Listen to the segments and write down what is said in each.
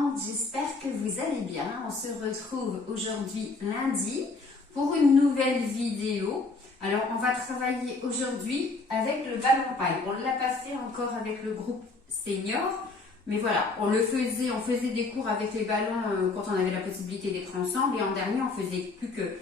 monde, j'espère que vous allez bien. On se retrouve aujourd'hui lundi pour une nouvelle vidéo. Alors on va travailler aujourd'hui avec le ballon paille. On ne l'a pas fait encore avec le groupe senior, mais voilà, on faisait des cours avec les ballons quand on avait la possibilité d'être ensemble, et en dernier on faisait plus que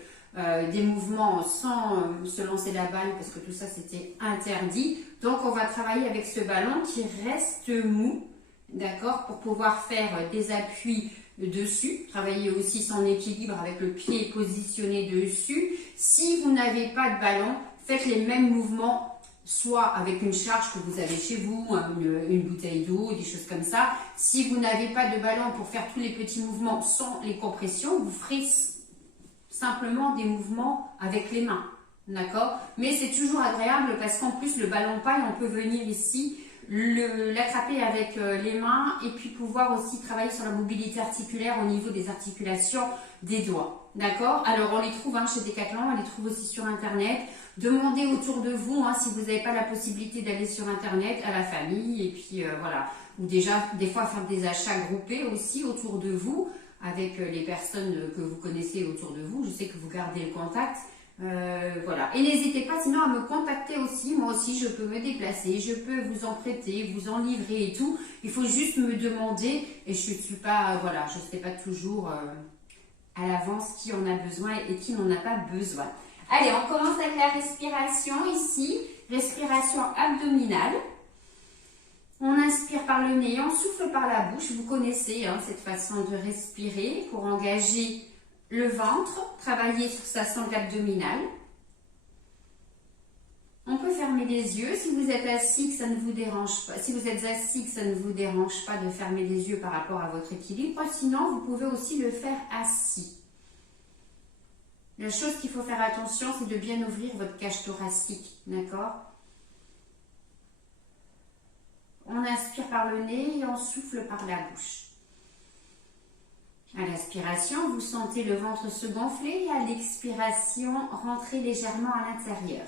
des mouvements sans se lancer la balle parce que tout ça c'était interdit. Donc on va travailler avec ce ballon qui reste mou. D'accord, pour pouvoir faire des appuis dessus, travailler aussi son équilibre avec le pied positionné dessus. Si vous n'avez pas de ballon, faites les mêmes mouvements, soit avec une charge que vous avez chez vous, une bouteille d'eau, des choses comme ça. Si vous n'avez pas de ballon pour faire tous les petits mouvements sans les compressions, vous ferez simplement des mouvements avec les mains. D'accord, mais c'est toujours agréable parce qu'en plus le ballon paille, on peut venir ici l'attraper avec les mains et puis pouvoir aussi travailler sur la mobilité articulaire au niveau des articulations des doigts. D'accord? Alors on les trouve chez Decathlon, on les trouve aussi sur internet. Demandez autour de vous si vous n'avez pas la possibilité d'aller sur internet, à la famille, et puis voilà. Ou déjà des fois faire des achats groupés aussi autour de vous avec les personnes que vous connaissez autour de vous. Je sais que vous gardez le contact. Voilà, et n'hésitez pas sinon à me contacter aussi. Moi aussi je peux me déplacer, je peux vous en prêter, vous en livrer et tout. Il faut juste me demander, et je suis pas, voilà, je sais pas toujours à l'avance qui en a besoin et qui n'en a pas besoin. Allez, on commence avec la respiration ici, respiration abdominale. On inspire par le nez, on souffle par la bouche. Vous connaissez cette façon de respirer pour engager le ventre, travailler sur sa sangle abdominale. On peut fermer les yeux si vous êtes assis, que ça ne vous dérange pas. Si vous êtes assis, que ça ne vous dérange pas de fermer les yeux par rapport à votre équilibre. Sinon, vous pouvez aussi le faire assis. La chose qu'il faut faire attention, c'est de bien ouvrir votre cage thoracique. D'accord? On inspire par le nez et on souffle par la bouche. À l'inspiration, vous sentez le ventre se gonfler et à l'expiration, rentrer légèrement à l'intérieur.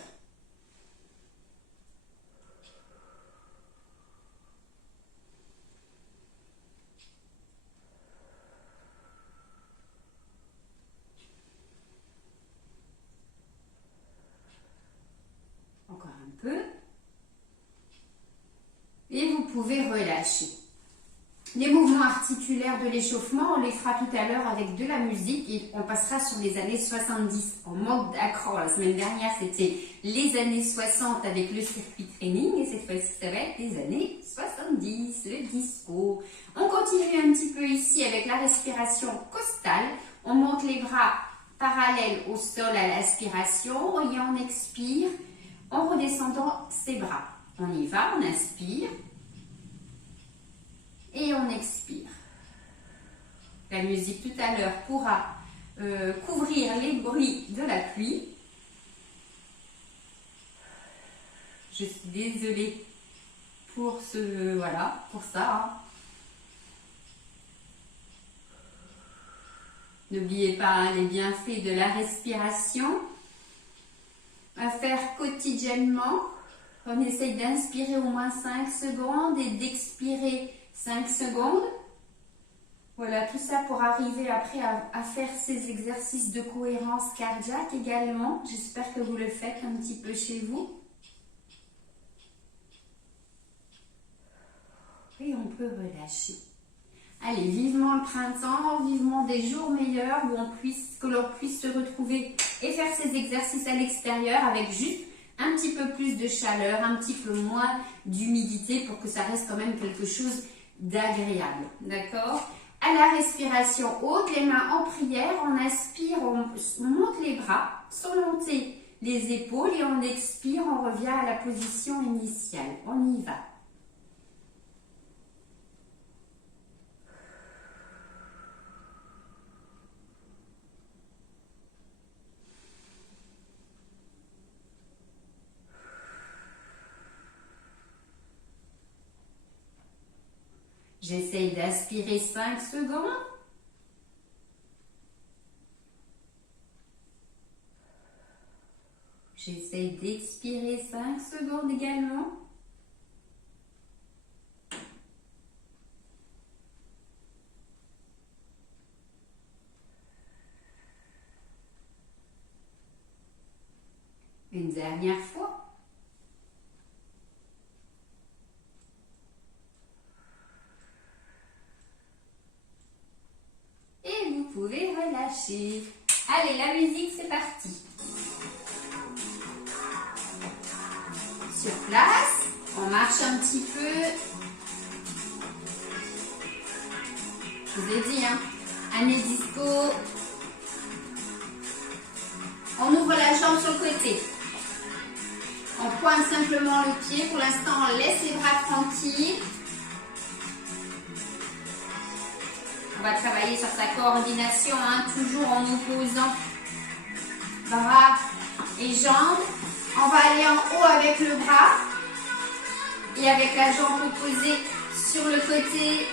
Encore un peu. Et vous pouvez relâcher. Les mouvements articulaires de l'échauffement, on les fera tout à l'heure avec de la musique et on passera sur les années 70 en mode accro. La semaine dernière, c'était les années 60 avec le circuit training et cette fois-ci, ça va être les années 70, le disco. On continue un petit peu ici avec la respiration costale. On monte les bras parallèles au sol à l'aspiration et on expire en redescendant ses bras. On y va, on inspire. Et on expire. La musique tout à l'heure pourra couvrir les bruits de la pluie. Je suis désolée pour pour ça. N'oubliez pas les bienfaits de la respiration à faire quotidiennement. On essaye d'inspirer au moins 5 secondes et d'expirer 5 secondes. Voilà, tout ça pour arriver après à faire ces exercices de cohérence cardiaque également. J'espère que vous le faites un petit peu chez vous. Et on peut relâcher. Allez, vivement le printemps, vivement des jours meilleurs que l'on puisse se retrouver et faire ces exercices à l'extérieur avec juste un petit peu plus de chaleur, un petit peu moins d'humidité pour que ça reste quand même quelque chose d'agréable. D'accord? À la respiration haute, les mains en prière, on inspire, on monte les bras, sans monter les épaules et on expire, on revient à la position initiale. On y va. J'essaye d'aspirer 5 secondes. J'essaye d'expirer 5 secondes également. Une dernière fois. Et vous pouvez relâcher. Allez, la musique, c'est parti. Sur place, on marche un petit peu. Je vous ai dit, hein, année disco. On ouvre la jambe sur le côté. On pointe simplement le pied. Pour l'instant, on laisse les bras tranquilles. On va travailler sur sa coordination, hein, toujours en opposant bras et jambes. On va aller en haut avec le bras et avec la jambe opposée sur le côté.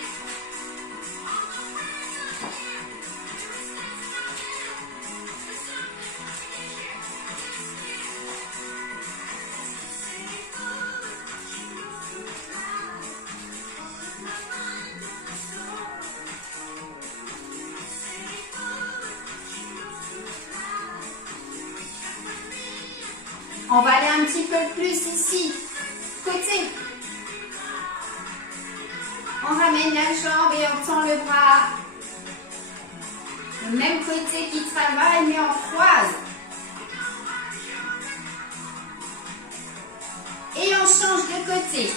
On va aller un petit peu plus ici, côté. On ramène la jambe et on tend le bras. Le même côté qui travaille, mais on croise. Et on change de côté.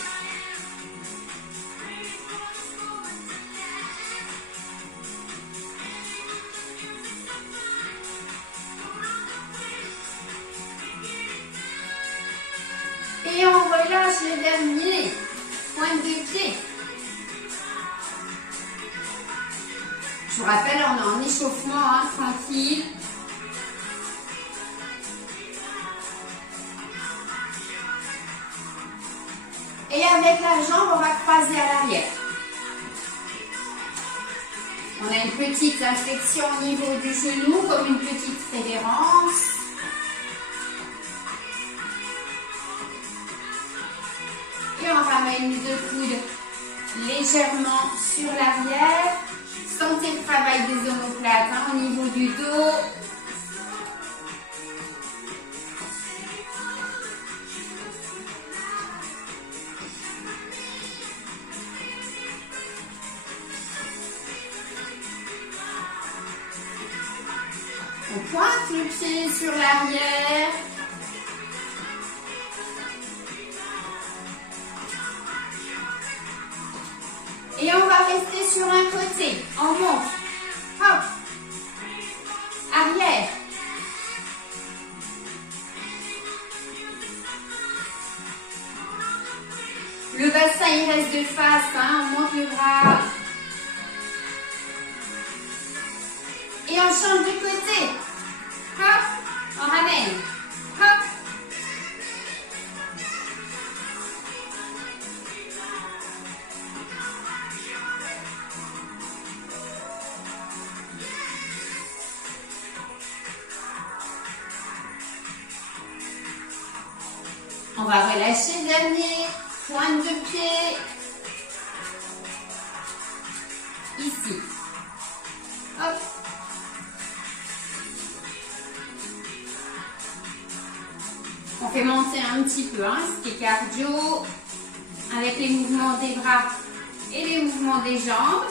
Et on relâche le dernier. Pointe de pied. Je vous rappelle, on est en échauffement, hein, tranquille. Et avec la jambe, on va croiser à l'arrière. On a une petite inflexion au niveau du genou, comme une petite révérence. Et on ramène les deux coudes légèrement sur l'arrière. Sentez le travail des omoplates, hein, au niveau du dos. On pointe le pied sur l'arrière. Et on va rester sur un côté. On monte. Hop. Arrière. Le bassin, il reste de face. Hein. On monte le bras. Et on change de côté. Hop. On ramène. Hop. On va relâcher le dernier, pointe de pied, ici. Hop. On fait monter un petit peu, hein, ce qui est cardio, avec les mouvements des bras et les mouvements des jambes.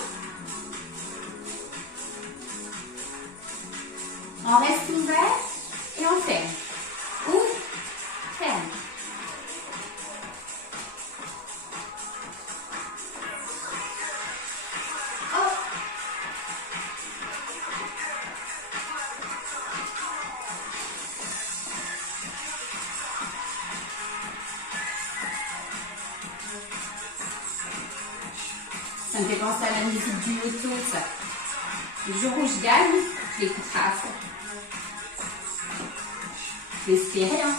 On reste ouvert et on ferme. Ouvre, ferme. Ça me fait penser à la musique du loto, ça. Le jour où je gagne, je l'écouterai à fond. J'espérais, hein.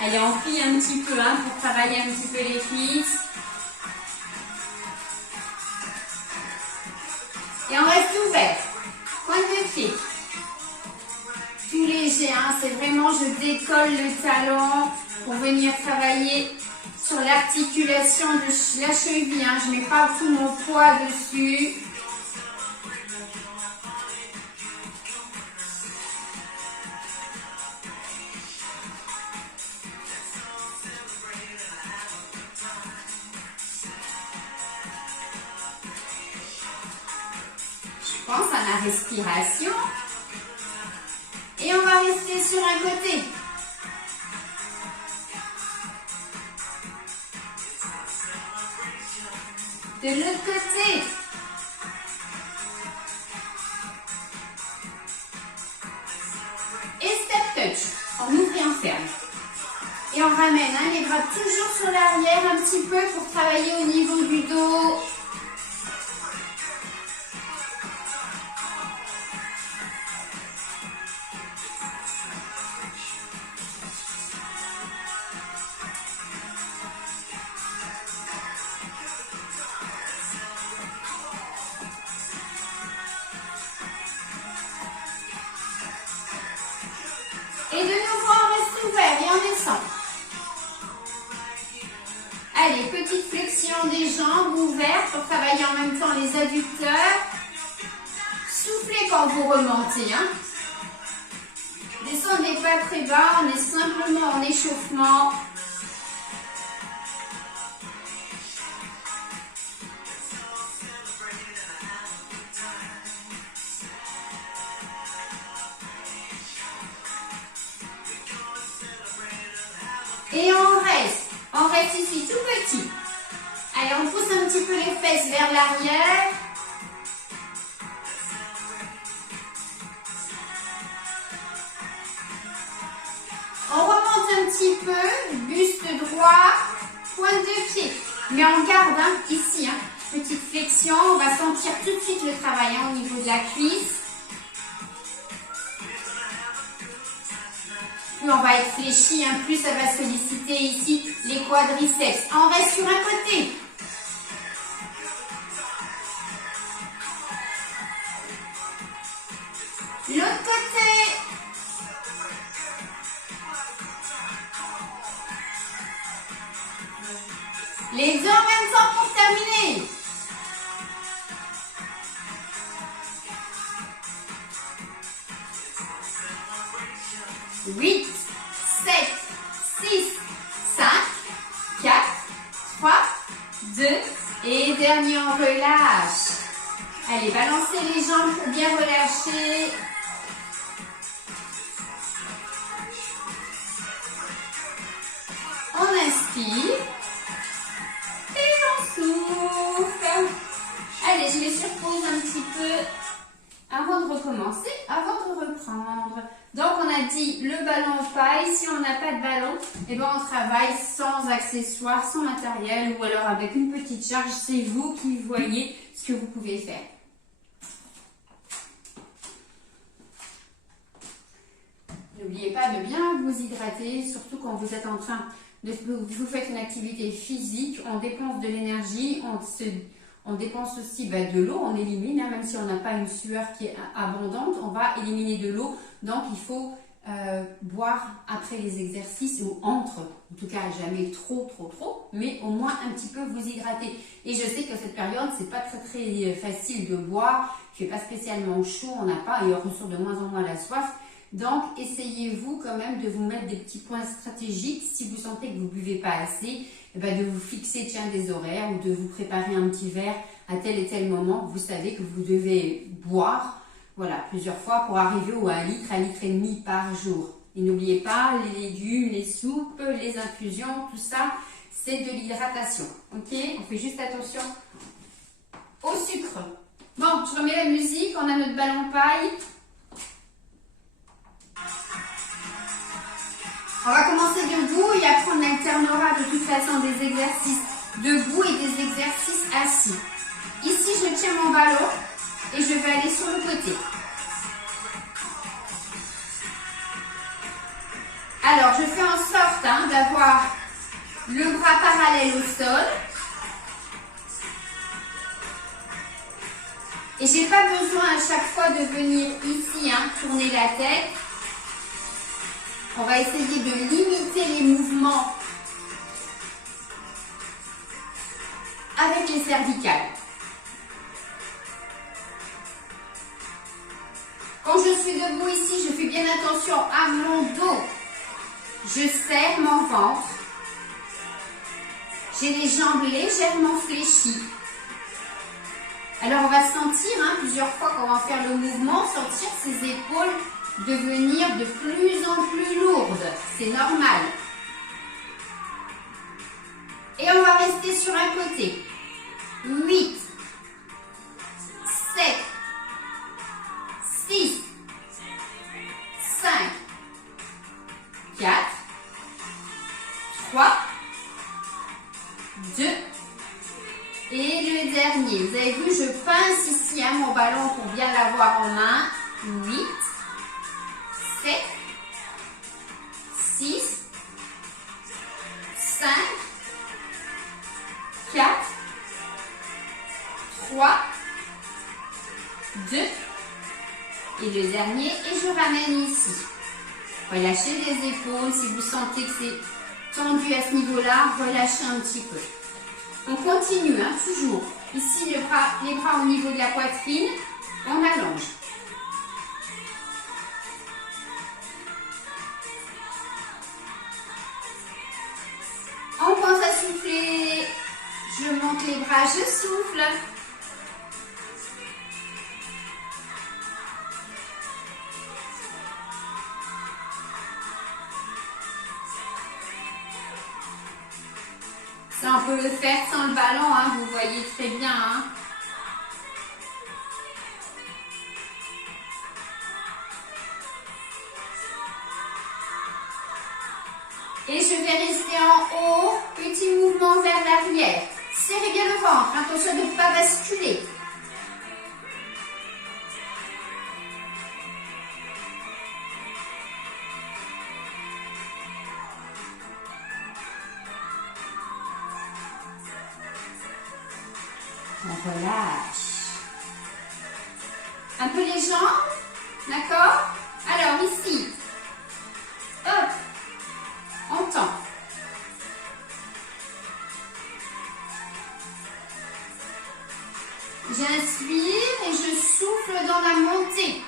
Allez, on plie un petit peu, hein, pour travailler un petit peu les cuisses. Et on reste ouvert. Pointe de pied. Tout léger, hein, c'est vraiment, je décolle le talon pour venir travailler sur l'articulation de la cheville. Hein. Je ne mets pas tout mon poids dessus. ma respiration. Et on va rester sur un côté. De l'autre côté. Et step touch. On ouvre et on ferme. Et on ramène les bras toujours sur l'arrière un petit peu pour travailler au niveau du dos. Et de nouveau, on reste ouvert et on descend. Allez, petite flexion des jambes ouvertes pour travailler en même temps les adducteurs. Soufflez quand vous remontez. Hein. Descendez pas très bas, on est simplement en échauffement. Et on reste ici tout petit. Allez, on pousse un petit peu les fesses vers l'arrière. On remonte un petit peu, buste droit, pointe de pied. Mais on garde ici, petite flexion. On va sentir tout de suite le travail au niveau de la cuisse. Plus on va être fléchi, plus ça va solliciter ici les quadriceps. On reste sur un côté. L'autre côté. Les deux en même temps pour terminer. Huit, 7, 6, 5, 4, 3, 2 et dernier, on relâche. Allez, balancez les jambes pour bien relâcher. On inspire et on souffle. Allez, je les surpose un petit peu avant de recommencer, avant de reprendre. Donc, on a dit le ballon paille. Si on n'a pas de ballon, on travaille sans accessoires, sans matériel ou alors avec une petite charge. C'est vous qui voyez ce que vous pouvez faire. N'oubliez pas de bien vous hydrater, surtout quand vous êtes en train de vous faites une activité physique. On dépense de l'énergie, on dépense aussi de l'eau, on élimine, même si on n'a pas une sueur qui est abondante, on va éliminer de l'eau. Donc, il faut boire après les exercices ou entre, en tout cas jamais trop, mais au moins un petit peu vous hydrater. Et je sais que cette période, c'est pas très facile de boire, il ne fait pas spécialement chaud, on n'a pas, et on ressort de moins en moins la soif. Donc, essayez-vous quand même de vous mettre des petits points stratégiques. Si vous sentez que vous ne buvez pas assez, de vous fixer des horaires ou de vous préparer un petit verre à tel et tel moment. Vous savez que vous devez boire plusieurs fois pour arriver à 1 litre, 1,5 litre par jour. Et n'oubliez pas, les légumes, les soupes, les infusions, tout ça, c'est de l'hydratation. Ok? On fait juste attention au sucre. Bon, je remets la musique, on a notre ballon paille. On va commencer debout et après on alternera de toute façon des exercices debout et des exercices assis. Ici, je tiens mon ballon et je vais aller sur le côté. Alors, je fais en sorte d'avoir le bras parallèle au sol. Et je n'ai pas besoin à chaque fois de venir ici, tourner la tête. On va essayer de limiter les mouvements avec les cervicales. Quand je suis debout ici, je fais bien attention à mon dos. Je serre mon ventre. J'ai les jambes légèrement fléchies. Alors on va sentir plusieurs fois qu'on va faire le mouvement, sentir ses épaules devenir de plus en plus lourdes. C'est normal. Et on va rester sur un côté. 8, 7, 6, 5, 4, 3, 2, et le dernier. Vous avez vu, je pince ici mon ballon pour bien l'avoir en main. 8, 7, 6, 5, 4, 3, 2, et le dernier, et je ramène ici. Relâchez les épaules, si vous sentez que c'est tendu à ce niveau-là, relâchez un petit peu. On continue, toujours. Ici, les bras au niveau de la poitrine, on allonge. On pense à souffler. Je monte les bras, je souffle. Ça, on peut le faire sans le ballon, vous voyez très bien. Et je vais rester en haut, petit mouvement vers l'arrière. Serrez bien le ventre, attention de ne pas basculer. On relâche. Un peu les jambes, d'accord? Alors ici, hop, on tend. J'inspire et je souffle dans la montée.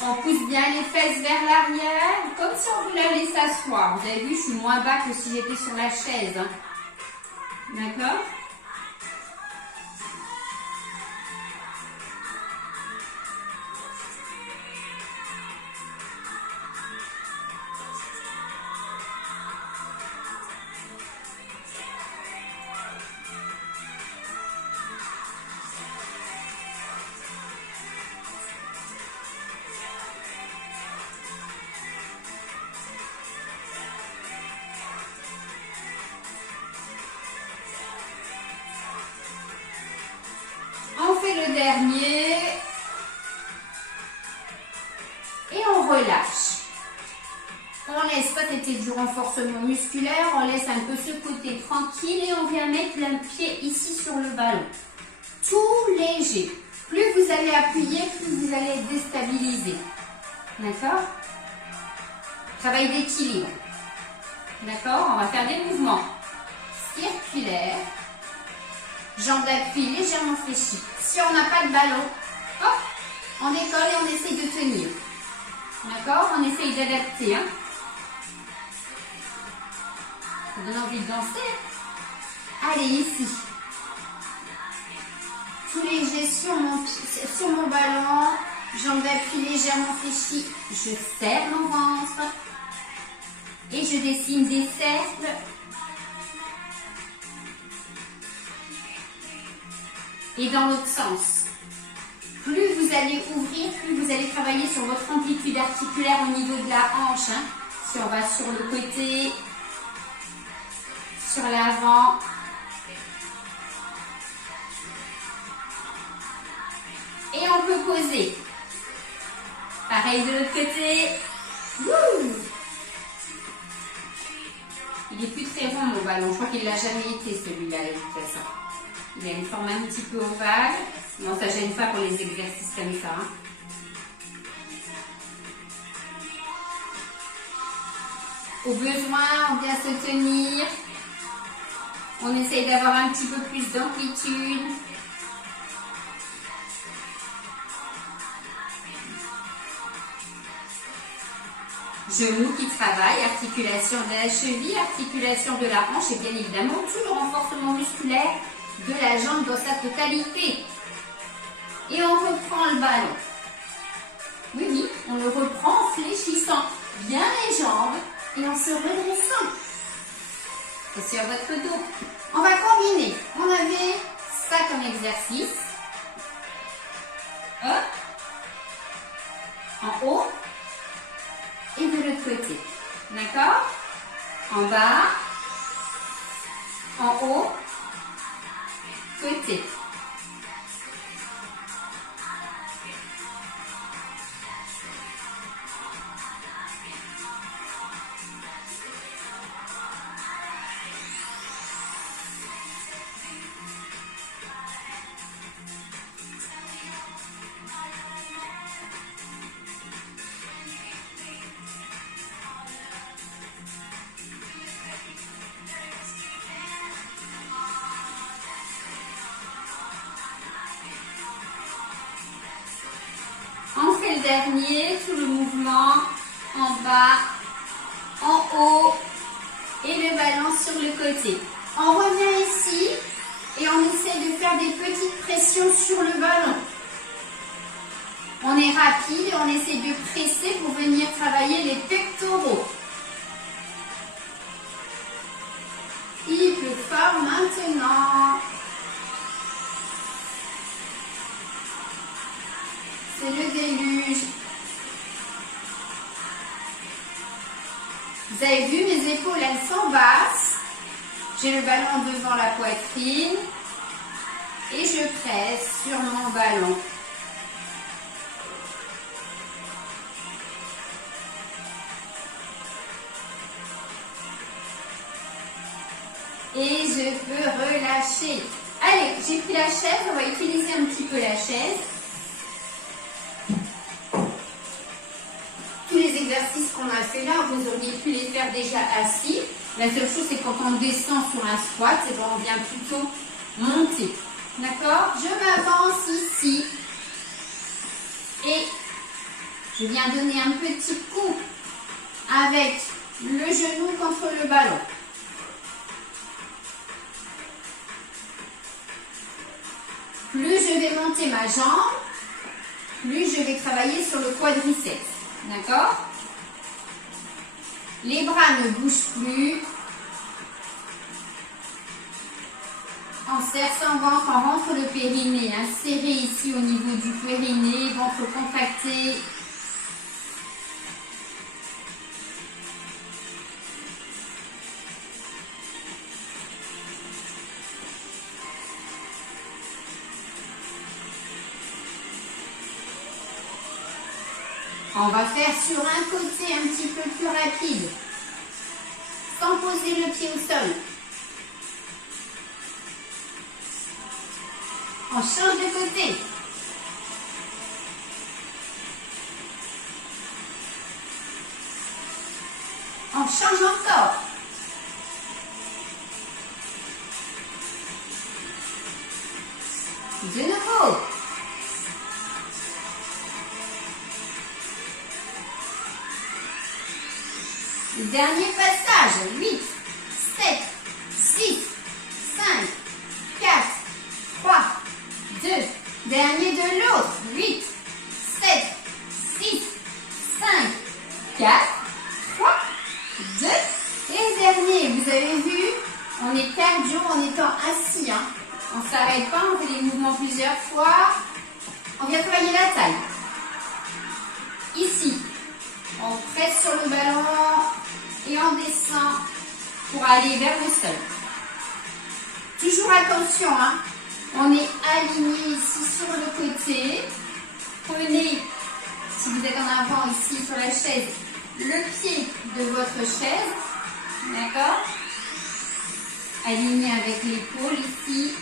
On pousse bien les fesses vers l'arrière, comme si on voulait aller s'asseoir. Vous avez vu, je suis moins bas que si j'étais sur la chaise. D'accord? Le dernier et on relâche. On laisse, pas c'était du renforcement musculaire, on laisse un peu ce côté tranquille et on vient mettre un pied ici sur le ballon. Tout léger. Plus vous allez appuyer, plus vous allez être déstabilisé. D'accord? Travail d'équilibre. D'accord? On va faire des mouvements circulaires. Jambes d'appui légèrement fléchies. Si on n'a pas de ballon, hop, on décolle et on essaye de tenir. D'accord? On essaye d'adapter. Ça donne envie de danser. Allez, ici. Tout léger sur mon ballon. Jambes d'appui légèrement fléchies. Je serre mon ventre. Et je dessine des cercles. Et dans l'autre sens. Plus vous allez ouvrir, plus vous allez travailler sur votre amplitude articulaire au niveau de la hanche. Si on va sur le côté, sur l'avant. Et on peut poser. Pareil de l'autre côté. Wouh! Il est plus très rond mon ballon. Je crois qu'il ne l'a jamais été celui-là de toute façon. Il a une forme un petit peu ovale. Non, ça ne gêne pas pour les exercices comme ça. Au besoin, on vient se tenir. On essaye d'avoir un petit peu plus d'amplitude. Genoux qui travaillent, articulation de la cheville, articulation de la hanche et bien évidemment tout le renforcement musculaire de la jambe dans sa totalité. Et on reprend le ballon. Oui, oui, on le reprend en fléchissant bien les jambes et en se redressant. C'est sur votre dos. On va combiner. On avait ça comme exercice. Hop. En haut. Et de l'autre côté. D'accord? En bas. En haut. Côté. On fait le dernier, tout le mouvement, en bas, en haut, et le ballon sur le côté. On revient ici, et on essaie de faire des petites pressions sur le ballon. On est rapide, et on essaie de presser pour venir travailler les pectoraux. Il plus fort maintenant. C'est le déluge. Vous avez vu, mes épaules, elles sont basses. J'ai le ballon devant la poitrine. Et je presse sur mon ballon. Et je peux relâcher. Allez, j'ai pris la chaise. On va utiliser un petit peu la chaise. Tous les exercices qu'on a fait là, vous auriez pu les faire déjà assis. La seule chose, c'est quand on descend sur un squat, c'est qu'on vient plutôt monter. D'accord? Je m'avance ici. Et je viens donner un petit coup avec le genou contre le ballon. Plus je vais monter ma jambe, plus je vais travailler sur le quadriceps. D'accord? Les bras ne bougent plus. On serre son ventre, on rentre le périnée. Serré ici au niveau du périnée, ventre contracté. On va faire sur un côté un petit peu plus rapide, sans poser le pied au sol. On change de côté. On change encore. De nouveau. Dernier passage, 8, 7, 6, 5, 4, 3, 2, dernier de l'autre, 8, 7, 6, 5, 4, 3, 2, et dernier, vous avez vu, on est cardio en étant assis, hein. On ne s'arrête pas, on fait les mouvements plusieurs fois, on vient travailler la taille. Ici, on presse sur le ballon, et on descend pour aller vers le sol. Toujours attention, hein, on est aligné ici sur le côté. Prenez, si vous êtes en avant ici sur la chaise, le pied de votre chaise. D'accord? Aligné avec l'épaule ici.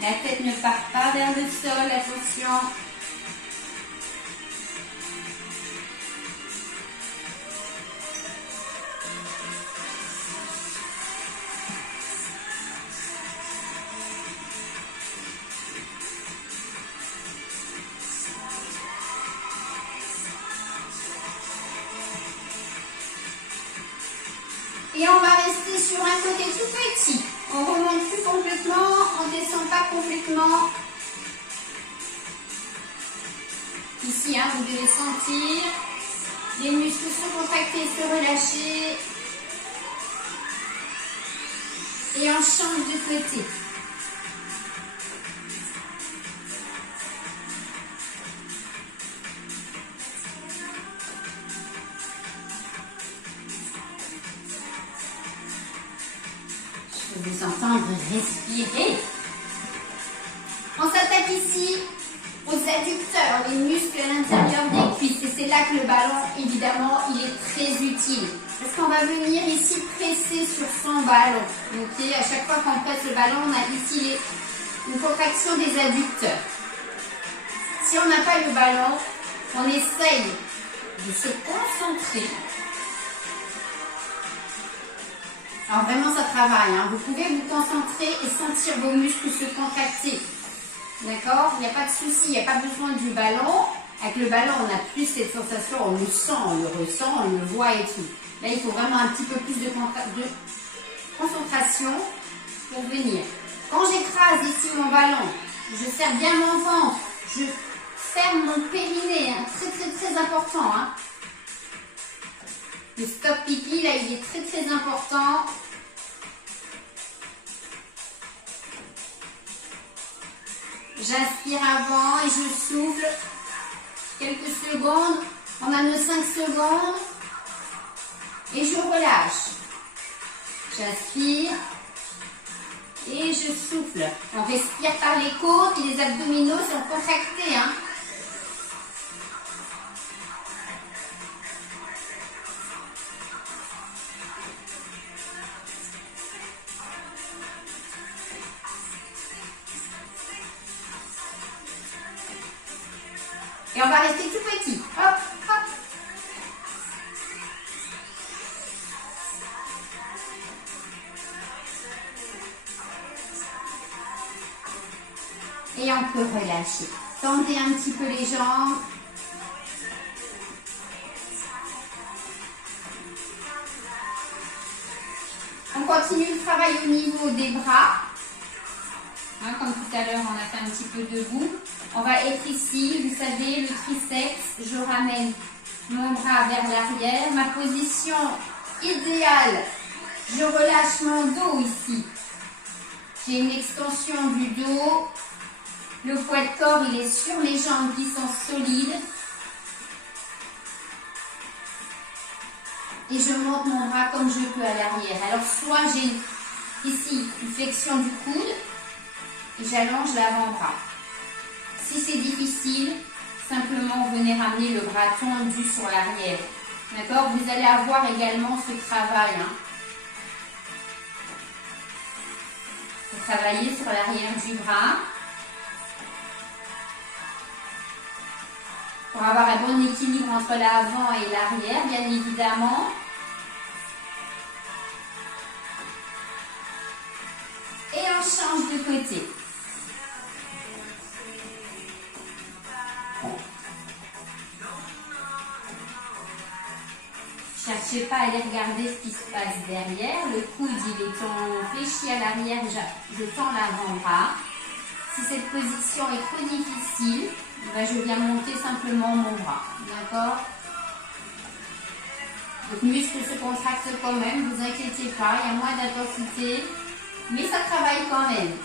La tête ne part pas vers le sol, attention. Et on va rester sur un côté tout petit. On remonte plus complètement, on ne descend pas complètement. Ici, hein, vous devez sentir les muscles se contracter, se relâcher. Et on change de côté. Je peux vous entendre respirer. On s'attaque ici aux adducteurs, les muscles à l'intérieur des cuisses. Et c'est là que le ballon, évidemment, il est très utile. Parce qu'on va venir ici presser sur son ballon. Ok, à chaque fois qu'on presse le ballon, on a ici une contraction des adducteurs. Si on n'a pas le ballon, on essaye de se concentrer. Alors vraiment, ça travaille. Hein. Vous pouvez vous concentrer et sentir vos muscles se contracter. D'accord? Il n'y a pas de souci, il n'y a pas besoin du ballon. Avec le ballon, on a plus cette sensation, on le sent, on le ressent, on le voit et tout. Là, il faut vraiment un petit peu plus de concentration pour venir. Quand j'écrase ici mon ballon, je serre bien mon ventre, je ferme mon périnée, hein, très très très important. Hein. Le stop pipi, là, il est très très important. J'inspire avant et je souffle quelques secondes. On a nos 5 secondes. Et je relâche. J'inspire et je souffle. On respire par les côtes et les abdominaux sont contractés. Hein. Et on va rester tout petit. Hop, hop. Et on peut relâcher. Tendez un petit peu les jambes. On continue le travail au niveau des bras. Hein, comme tout à l'heure, on a fait un petit peu debout. On va être ici, vous savez, le triceps. Je ramène mon bras vers l'arrière. Ma position idéale, je relâche mon dos ici. J'ai une extension du dos. Le poids de corps, il est sur mes jambes qui sont solides. Et je monte mon bras comme je peux à l'arrière. Alors, soit j'ai ici une flexion du coude et j'allonge l'avant-bras. Si c'est difficile, simplement venez ramener le bras tendu sur l'arrière. D'accord? Vous allez avoir également ce travail. Hein. Vous travaillez sur l'arrière du bras. Pour avoir un bon équilibre entre l'avant et l'arrière, bien évidemment. Et on change de côté. Cherchez pas à aller regarder ce qui se passe derrière. Le coude, il est fléchi à l'arrière. Je tends l'avant-bras. Si cette position est trop difficile, ben je viens monter simplement mon bras. D'accord? Le muscle se contracte quand même, ne vous inquiétez pas, il y a moins d'intensité, mais ça travaille quand même.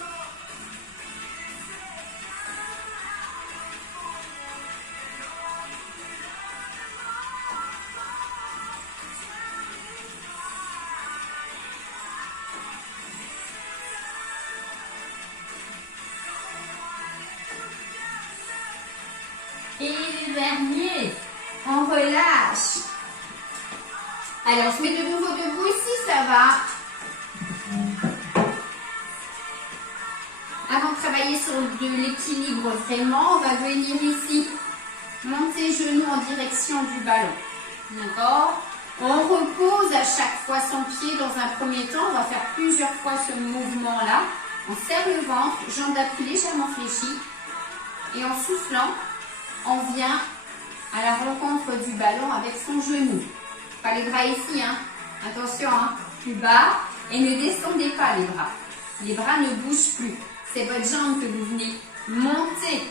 Et le dernier, on relâche. Alors, je mets de nouveau debout ici, ça va. Avant de travailler sur de l'équilibre vraiment, on va venir ici, monter genoux en direction du ballon. D'accord? On repose à chaque fois son pied dans un premier temps. On va faire plusieurs fois ce mouvement-là. On serre le ventre, jambes d'appui légèrement fléchies. Et en soufflant, on vient à la rencontre du ballon avec son genou. Pas les bras ici, hein. Attention, hein. plus bas et ne descendez pas les bras. Les bras ne bougent plus. C'est votre jambe que vous venez monter.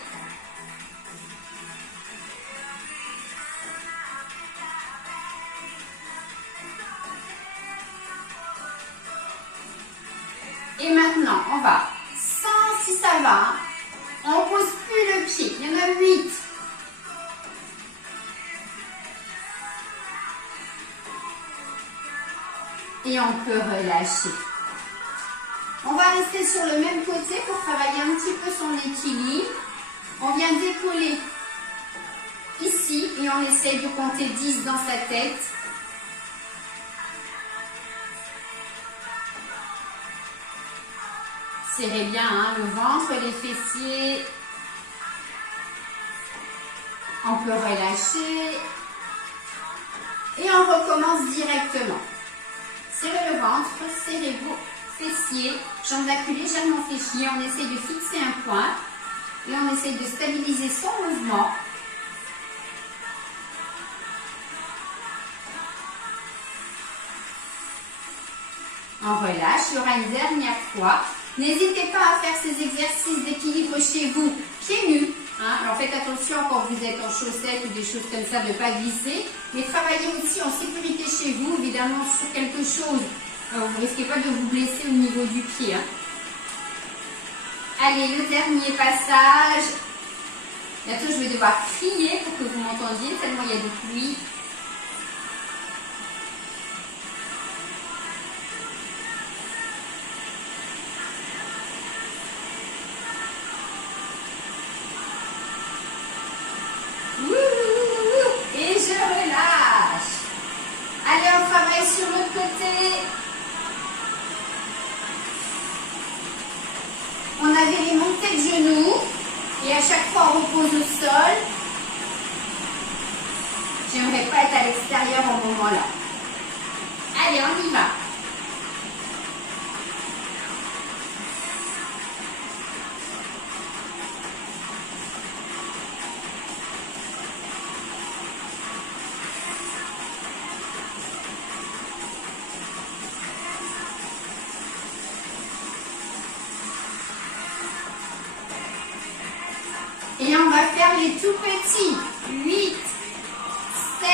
Et maintenant, on va, si ça va, on ne pose plus le pied. Il y en a 8. Et on peut relâcher. On va rester sur le même côté pour travailler un petit peu son équilibre. On vient décoller ici et on essaye de compter 10 dans sa tête. Serrez bien hein, le ventre, les fessiers. On peut relâcher. Et on recommence directement. Serrez le ventre, serrez vos fessiers, jambes d'accueil légèrement fléchies. On essaye de fixer un point et on essaye de stabiliser son mouvement. On relâche, il y aura une dernière fois. N'hésitez pas à faire ces exercices d'équilibre chez vous, pieds nus. Hein. Alors faites attention quand vous êtes en chaussettes ou des choses comme ça de ne pas glisser. Mais travaillez aussi en sécurité chez vous, évidemment sur quelque chose. Vous ne risquez pas de vous blesser au niveau du pied. Hein. Allez, le dernier passage. Bientôt je vais devoir crier pour que vous m'entendiez, tellement il y a du bruit. Et je relâche. Allez, on travaille sur l'autre côté. On avait les montées de genoux. Et à chaque fois, on repose au sol. J'aimerais pas être à l'extérieur au moment-là. Allez, on y va. Et on va faire les tout petits. 8, 7,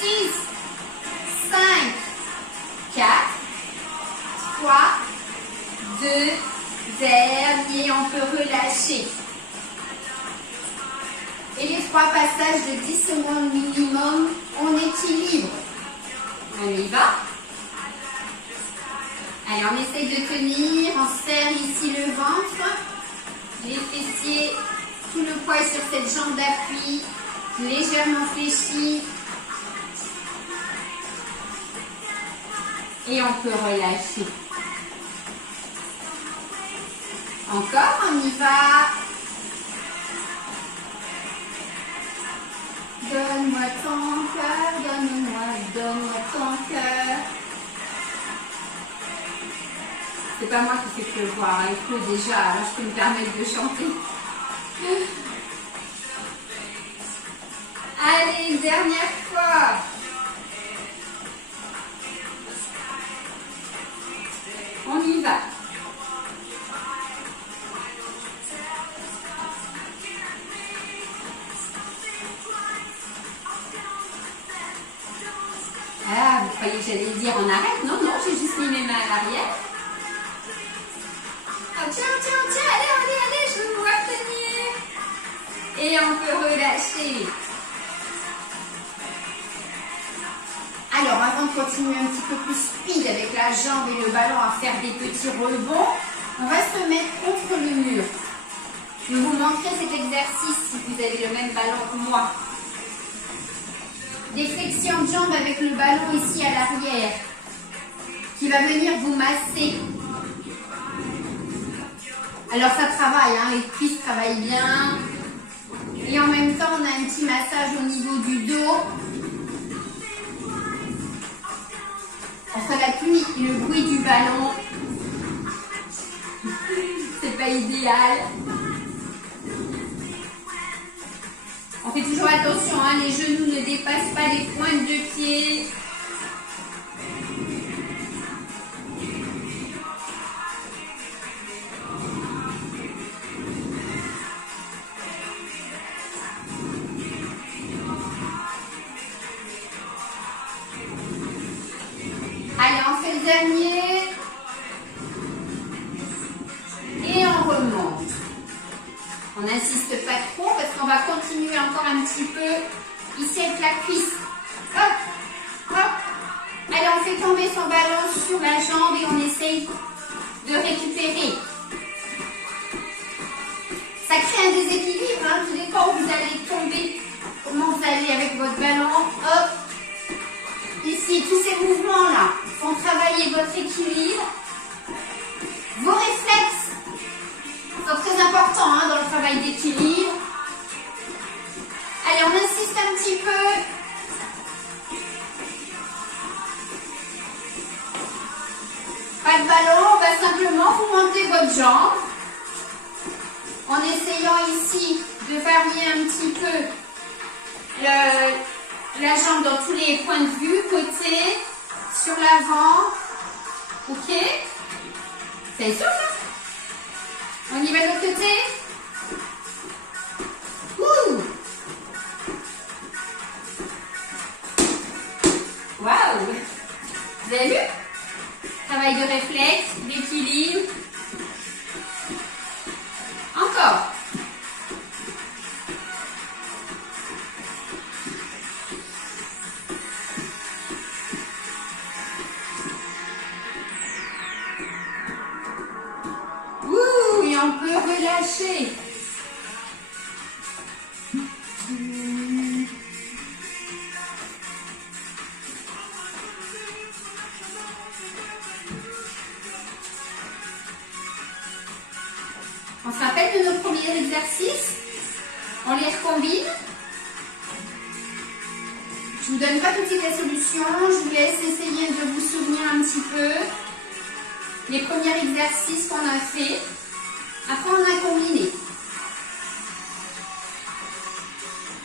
6, 5, 4, 3, 2, dernier, on peut relâcher. Et les 3 passages de 10 secondes minimum, on équilibre. On y va. Allez, on essaye de tenir, on serre ici le ventre. Les fessiers, tout le poids sur cette jambe d'appui, légèrement fléchie. Et on peut relâcher. Encore, on y va. Donne-moi ton cœur, donne-moi ton cœur. C'est pas moi qui fais pleuvoir, il pleut déjà, alors je peux me permettre de chanter. Allez, une dernière fois. On y va. Ah, vous croyez que j'allais dire on arrête? Non, non, j'ai juste mis mes mains à l'arrière. Tiens, allez, je veux pouvoir tenir. Et on peut relâcher. Alors, avant de continuer un petit peu plus speed avec la jambe et le ballon à faire des petits rebonds, on va se mettre contre le mur. Je vais vous montrer cet exercice si vous avez le même ballon que moi. Des flexions de jambes avec le ballon ici à l'arrière qui va venir vous masser. Alors ça travaille, hein, les cuisses travaillent bien. Et en même temps, on a un petit massage au niveau du dos. Entre la pluie et le bruit du ballon, c'est pas idéal. On fait toujours attention, hein, les genoux ne dépassent pas les pointes de pied. dernier. Et on remonte. On n'insiste pas trop parce qu'on va continuer encore un petit peu ici avec la cuisse. Hop, hop. Allez, on fait tomber son ballon sur la jambe et on essaye de récupérer. Ça crée un déséquilibre, hein, tout dépend où vous allez tomber, comment vous allez avec votre ballon. Hop. Ici, tous ces mouvements-là font travailler votre équilibre. Vos réflexes sont très importants hein, dans le travail d'équilibre. Allez, on insiste un petit peu. Pas de ballon, on va simplement vous monter votre jambe. En essayant ici de varier un petit peu la jambe dans tous les points de vue, côté, sur l'avant. Ok? C'est sûr ça? On y va de l'autre côté? Ouh! Waouh! Vous avez vu? Travail de réflexe, d'équilibre. Encore. Ouh, et on peut relâcher. On se rappelle de nos premiers exercices. On les recombine. Je ne vous donne pas tout de suite la solution. Je vous laisse essayer de vous souvenir un petit peu les premiers exercices qu'on a fait. Après, on a combiné.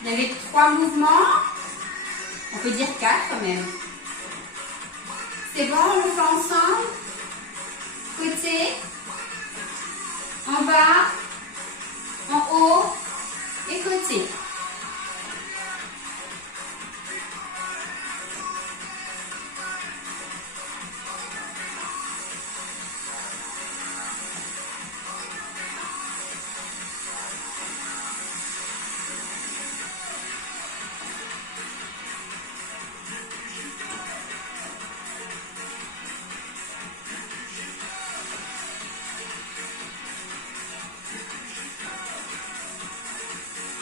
Il y avait 3 mouvements. On peut dire 4 même. C'est bon, on le fait ensemble. Côté. En bas, en haut et côté.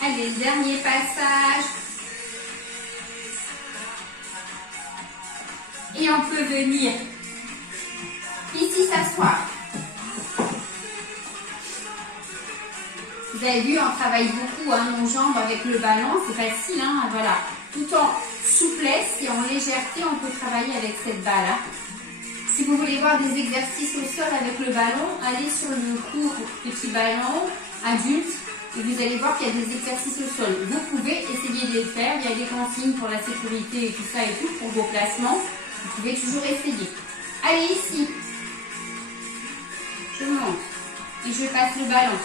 Allez, le dernier passage. Et on peut venir ici s'asseoir. Vous avez vu, on travaille beaucoup hein, nos jambes avec le ballon. C'est facile, hein, voilà. Tout en souplesse et en légèreté, on peut travailler avec cette balle. Hein. Si vous voulez voir des exercices au sol avec le ballon, allez sur le cours petit ballon adulte. Et vous allez voir qu'il y a des exercices au sol. Vous pouvez essayer de les faire. Il y a des consignes pour la sécurité et tout ça et tout pour vos placements. Vous pouvez toujours essayer. Allez, ici. Je monte. Et je passe le ballon.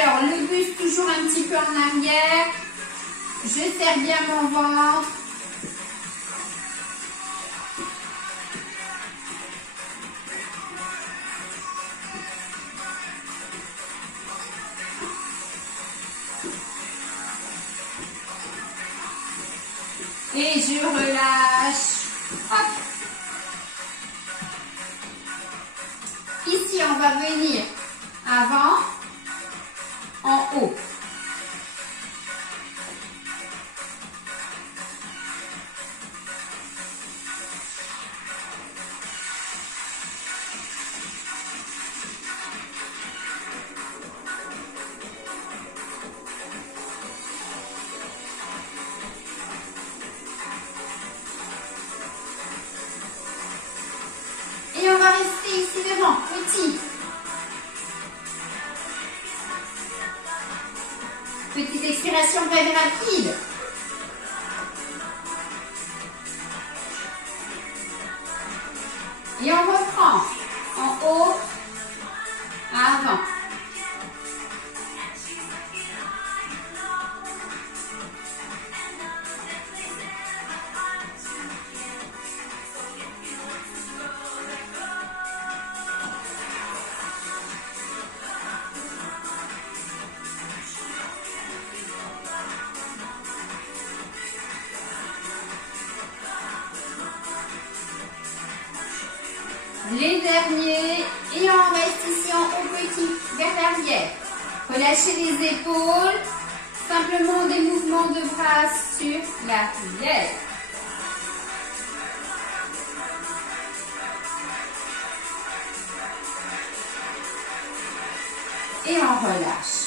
Alors, le buste toujours un petit peu en arrière. Je serre bien mon ventre. Et je relâche. Hop. Ici, on va venir avant. En haut. Et on va rester ici devant, petit. Petite expiration brève et rapide. Les derniers. Et on reste ici en haut petit, vers l'arrière. Relâchez les épaules. Simplement des mouvements de bras sur l'arrière. Et on relâche.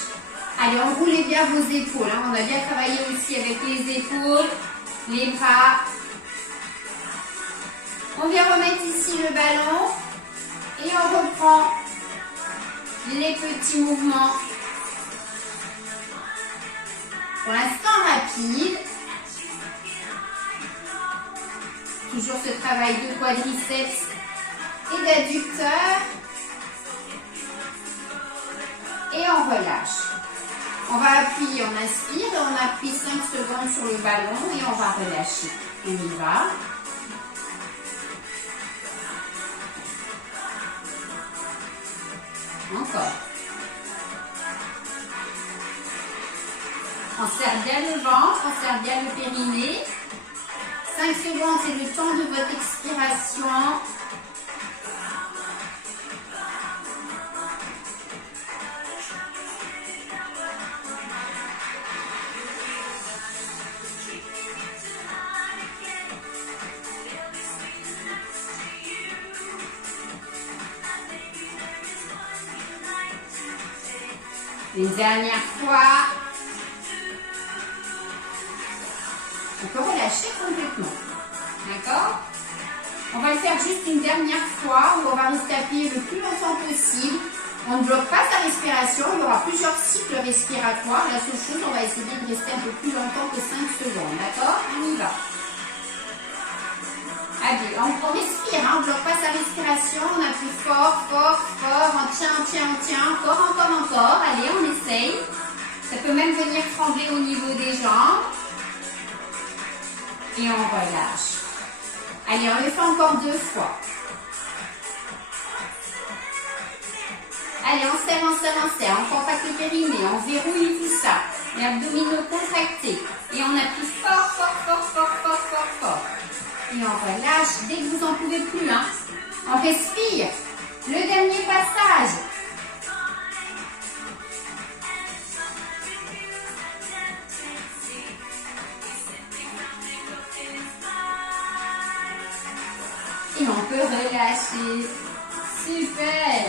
Allez, enroulez bien vos épaules. Hein. On a bien travaillé aussi avec les épaules, les bras. On vient remettre ici le ballon. Et on reprend les petits mouvements. Pour l'instant, rapide. Toujours ce travail de quadriceps et d'adducteurs. Et on relâche. On va appuyer, on inspire et on appuie 5 secondes sur le ballon et on va relâcher. On y va. Encore. On serre bien le ventre, on serre bien le périnée. 5 secondes, c'est le temps de votre expiration. Une dernière fois. On peut relâcher complètement. D'accord? On va le faire juste une dernière fois où on va rester appuyé le plus longtemps possible. On ne bloque pas sa respiration. Il y aura plusieurs cycles respiratoires. La seule chose, on va essayer de rester un peu plus longtemps que 5 secondes. D'accord? On y va. Allez, on respire, hein, on ne bloque pas sa respiration, on appuie fort, fort, fort, on tient, encore. Allez, on essaye. Ça peut même venir trembler au niveau des jambes. Et on relâche. Allez, on le fait encore 2 fois. Allez, on serre, on compacte le périnée, on verrouille tout ça. Les abdominaux contractés. Et on appuie fort, fort, fort, fort, fort, fort, fort. Et on relâche dès que vous n'en pouvez plus. Hein. On respire. Le dernier passage. Et on peut relâcher. Super.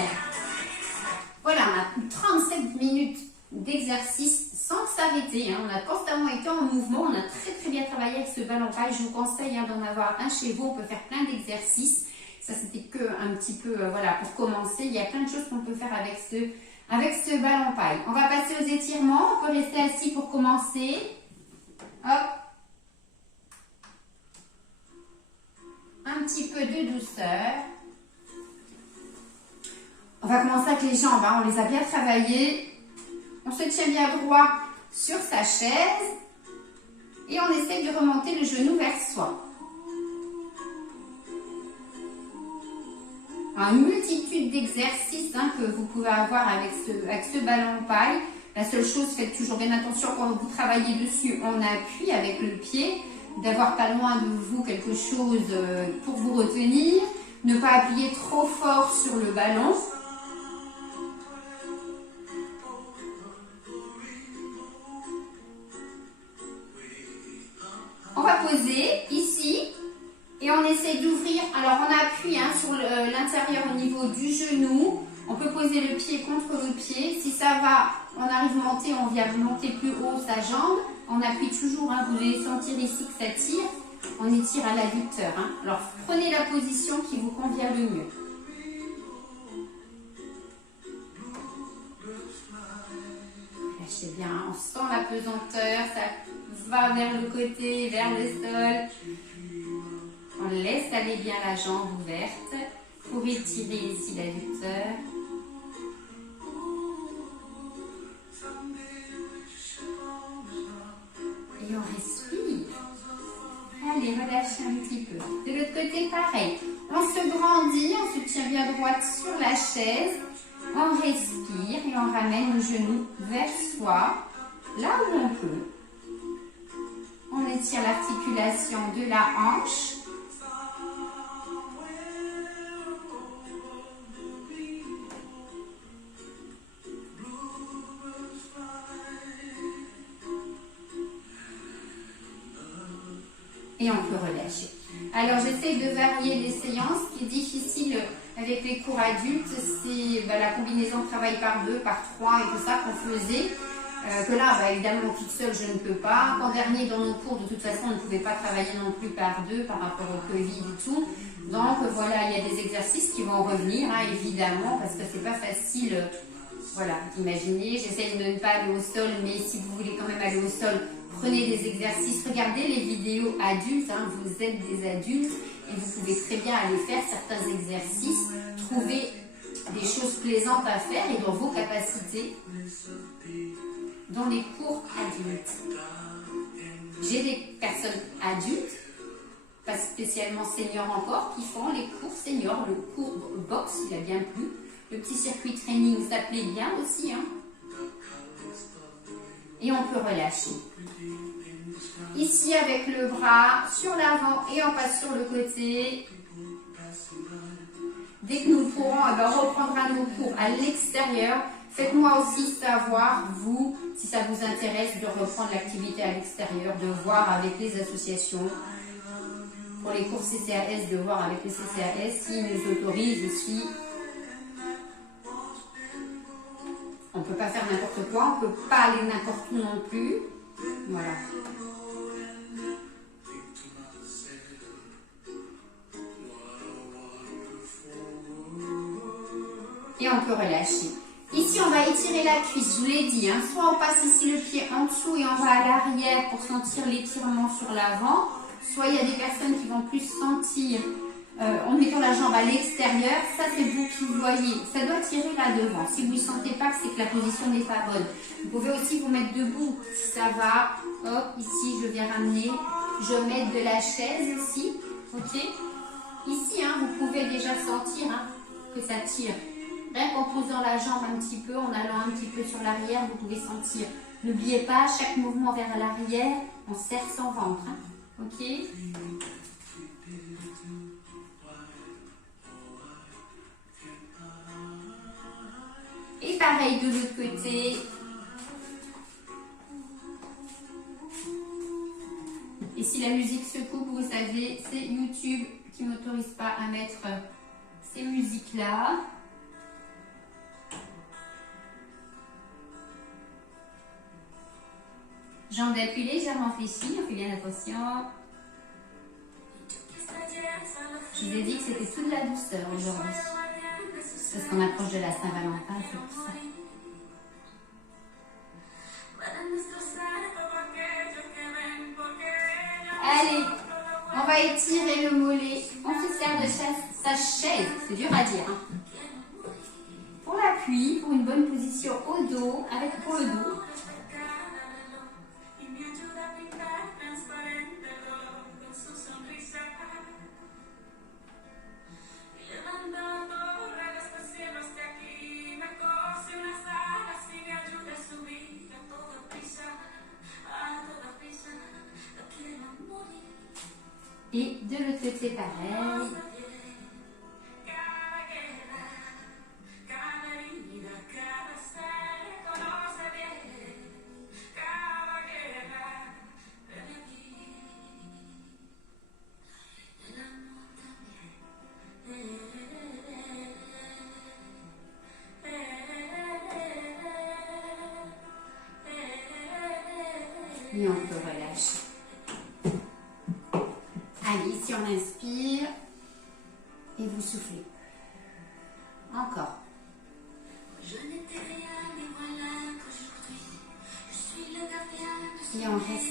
Voilà, on a 37 minutes d'exercice sans s'arrêter. Hein. On a constamment été en mouvement. On a très bien travaillé avec ce ballon paille. Je vous conseille hein, d'en avoir un chez vous. On peut faire plein d'exercices. Ça, c'était que un petit peu, voilà, pour commencer. Il y a plein de choses qu'on peut faire avec ce ballon paille. On va passer aux étirements. On peut rester assis pour commencer. Hop. Un petit peu de douceur. On va commencer avec les jambes. Hein. On les a bien travaillées. On se tient bien droit sur sa chaise et on essaie de remonter le genou vers soi. Alors, une multitude d'exercices hein, que vous pouvez avoir avec ce ballon paille. La seule chose, faites toujours bien attention quand vous travaillez dessus. On appuie avec le pied, d'avoir pas loin de vous quelque chose pour vous retenir. Ne pas appuyer trop fort sur le ballon. On va poser ici et on essaie d'ouvrir. Alors on appuie hein, sur l'intérieur au niveau du genou. On peut poser le pied contre le pied. Si ça va, on arrive à monter, on vient monter plus haut sa jambe. On appuie toujours, hein, vous allez sentir ici que ça tire. On étire à l'adducteur. Hein. Alors prenez la position qui vous convient le mieux. Lâchez bien, on sent la pesanteur, ça va vers le côté, vers le sol. On laisse aller bien la jambe ouverte pour étirer ici l'adducteur. Et on respire. Allez, relâchez un petit peu. De l'autre côté, pareil. On se grandit, on se tient bien droite sur la chaise. On respire et on ramène le genou vers soi, là où on peut. On étire l'articulation de la hanche. Et on peut relâcher. Alors j'essaie de varier les séances. Ce qui est difficile avec les cours adultes, c'est la combinaison de travail par 2, par 3 et tout ça qu'on faisait. Que là, évidemment, toute seule, je ne peux pas. Qu'en dernier, dans nos cours, de toute façon, on ne pouvait pas travailler non plus par 2 par rapport au Covid et tout. Donc voilà, il y a des exercices qui vont revenir, hein, évidemment, parce que c'est pas facile. Voilà, imaginez, j'essaie de ne pas aller au sol, mais si vous voulez quand même aller au sol, prenez des exercices, regardez les vidéos adultes, hein, vous êtes des adultes et vous pouvez très bien aller faire certains exercices, trouver des choses plaisantes à faire et dans vos capacités dans les cours adultes. J'ai des personnes adultes, pas spécialement seniors encore, qui font les cours seniors, le cours boxe, il a bien plu. Le petit circuit training, ça plaît bien aussi. Hein. Et on peut relâcher. Ici, avec le bras sur l'avant et on passe sur le côté. Dès que nous pourrons, on reprendra nos cours à l'extérieur. Faites-moi aussi savoir, vous, si ça vous intéresse de reprendre l'activité à l'extérieur, de voir avec les associations. Pour les cours CCAS, de voir avec les CCAS s'ils nous autorisent aussi. On ne peut pas faire n'importe quoi, on ne peut pas aller n'importe où non plus. Voilà. Et on peut relâcher. Ici, on va étirer la cuisse, je vous l'ai dit. Hein. Soit on passe ici le pied en dessous et on va à l'arrière pour sentir l'étirement sur l'avant. Soit il y a des personnes qui vont plus sentir en mettant la jambe à l'extérieur. Ça, c'est vous qui voyez. Ça doit tirer là devant. Si vous ne sentez pas que c'est que la position n'est pas bonne. Vous pouvez aussi vous mettre debout. Si ça va, hop, ici, je viens ramener. Je mets de la chaise ici. Ok. Ici, hein, vous pouvez déjà sentir hein, que ça tire. Rien qu'en posant la jambe un petit peu, en allant un petit peu sur l'arrière, vous pouvez sentir. N'oubliez pas, chaque mouvement vers l'arrière, on serre son ventre. Hein. Ok. Et pareil de l'autre côté. Et si la musique se coupe, vous savez, c'est YouTube qui ne m'autorise pas à mettre ces musiques-là. Jambes d'appui légèrement fléchies, on fait bien attention. Je vous ai dit que c'était toute la douceur aujourd'hui. Parce qu'on approche de la Saint-Valentin, c'est pour ça. Allez, on va étirer le mollet. On se sert de sa chaise, c'est dur à dire. Hein. Pour l'appui, pour une bonne position au dos, pour le dos. Et de l'autre côté, pareil. Et on peut relâcher. Allez, ici on inspire et vous soufflez. Encore. Et on reste.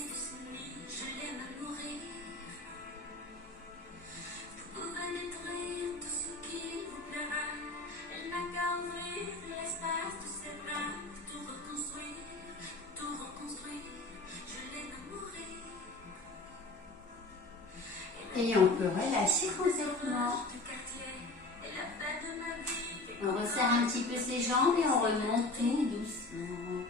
Et on peut relâcher complètement. On resserre un petit peu ses jambes et on remonte tout doucement.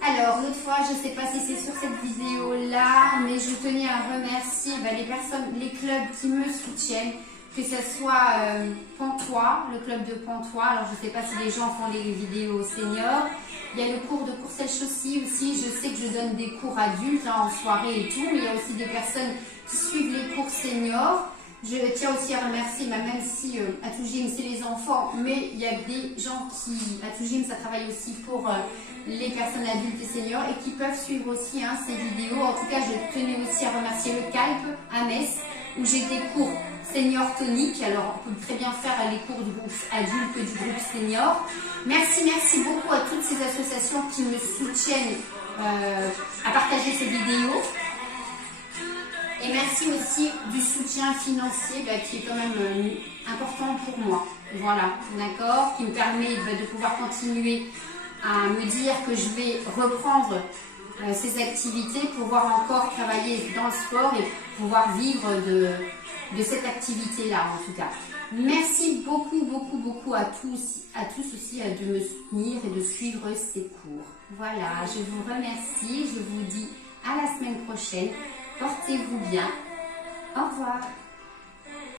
Alors, l'autre fois, je ne sais pas si c'est sur cette vidéo-là, mais je tenais à remercier les personnes, les clubs qui me soutiennent, que ce soit Pontois, le club de Pontois. Alors, je ne sais pas si les gens font les vidéos seniors, Il y a le cours de course à chaussée aussi. Je sais que je donne des cours adultes en soirée et tout, mais il y a aussi des personnes qui suivent les cours seniors. Je tiens aussi à remercier, même si à Tougim c'est les enfants, mais il y a des gens qui, à Tougim ça travaille aussi pour les personnes adultes et seniors et qui peuvent suivre aussi ces vidéos. En tout cas, je tenais aussi à remercier le CALP à Metz où j'ai des cours senior tonique. Alors, on peut très bien faire les cours du groupe adulte que du groupe senior. Merci beaucoup à toutes ces associations qui me soutiennent à partager ces vidéos. Et merci aussi du soutien financier qui est quand même important pour moi. Voilà, d'accord, qui me permet de pouvoir continuer à me dire que je vais reprendre ces activités, pouvoir encore travailler dans le sport et pouvoir vivre de cette activité-là en tout cas. Merci beaucoup à tous aussi de me soutenir et de suivre ces cours. Voilà, je vous remercie, je vous dis à la semaine prochaine. Portez-vous bien. Au revoir.